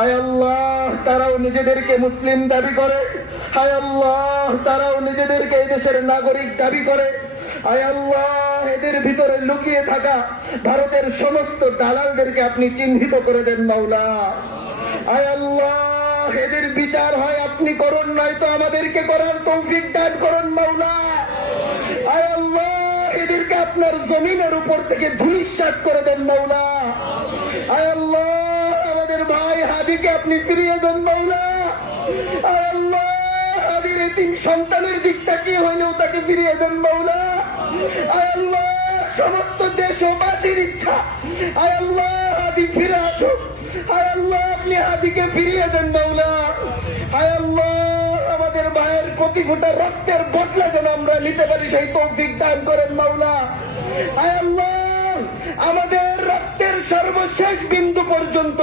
আয় আল্লাহ, তারাও নিজেদেরকে মুসলিম দাবি করে। আয় আল্লাহ, তারাও নিজেদেরকে এই দেশের নাগরিক দাবি করে। আয় আল্লাহ, এদের ভিতরে লুকিয়ে থাকা ভারতের সমস্ত দালালদেরকে আপনি চিহ্নিত করে দেন মাওলা। আয় আল্লাহ, এদের বিচার হয় আপনি করুন, নয়তো আমাদেরকে করার তৌফিক দান করুন মাওলা। আয় আল্লাহ, এদেরকে আপনার জমিনের উপর থেকে ধূলিসাৎ করে দেন মাওলা। আয় আল্লাহ, আমাদের ভাই হাদিকে আপনি ফিরিয়ে দেন মাওলা। আয় আল্লাহ, হাদির এতিম সন্তানের দিকটা কি হইলেও তাকে ফিরিয়ে দেন মাওলা। আয় আল্লাহ, সমস্ত দেশবাসীর ইচ্ছা, আয় আল্লাহ, হাদি ফিরে আসুক। আয় আল্লাহ, আপনি হাদিকে ফিরিয়ে দেন মাওলা। আয় আল্লাহ, আমাদের ভাইয়ের প্রতি ফোঁটা রক্তের বদলা যেন আমরা নিতে পারি সেই তৌফিক দান করেন মাওলা। আয় আল্লাহ, আমাদের রক্তের সর্বশেষ বিন্দু পর্যন্ত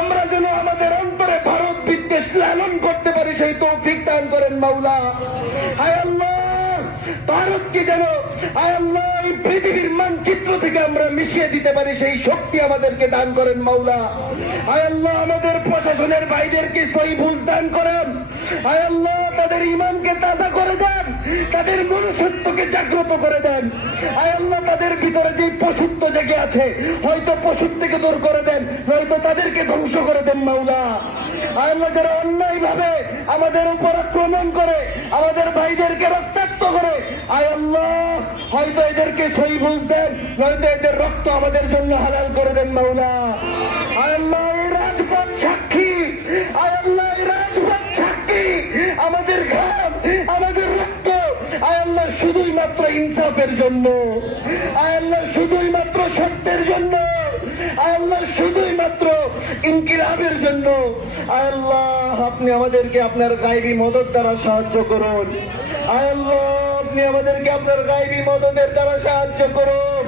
আমরা যেন আমাদের অন্তরে ভারত বিদ্বেষ লালন করতে পারি সেই তৌফিক দান করেন মাওলা। আয় আল্লাহ, ভারতকে যেন আয় আল্লাহ এই পৃথিবীর মানচিত্র থেকে আমরা মিশিয়ে দিতে পারি সেই শক্তি আমাদেরকে দান করেন মাওলা। আয় আল্লাহ, আমাদের প্রশাসনের ভাইদেরকে সহি বুঝ দান করেন। আয় আল্লাহ, তাদের ঈমানকে তাজা করে দেন, তাদের মনুষ্যত্বকে জাগ্রত করে দেন। আয় আল্লাহ, তাদের ভিতরে যে পশুত্ব জেগে আছে হয়তো পশুত্ব থেকে দূর করে দেন, নয়তো তাদেরকে ধ্বংস করে দেন মাওলা। আয় আল্লাহ, যারা অন্যায় ভাবে আমাদের উপর আক্রমণ করে, আমাদের ভাইদেরকে রক্তাক্ত করে, আয় আল্লাহ, হয়তো এদেরকে সহি বুঝ দেন, নয়তো এদের রক্ত আমাদের জন্য হালাল করে দেন মাওলা। আয় আল্লাহ, এই রাজপথ সাক্ষী, আয় আল্লাহ, এই রাজপথ সাক্ষী, আমাদের ঘাম, আমাদের রক্ত, আয় আল্লাহ, শুধুই মাত্র ইনসাফের জন্য, আয় আল্লাহ, শুধুই মাত্র সত্যের জন্য, আয় আল্লাহ, শুধুই মাত্র ইনকিলাবের জন্য। আয় আল্লাহ, আপনি আমাদেরকে আপনার গায়বী মদদ দ্বারা সাহায্য করুন। আয় আল্লাহ, আপনি আমাদেরকে আপনার গায়বী মদদের দ্বারা সাহায্য করুন।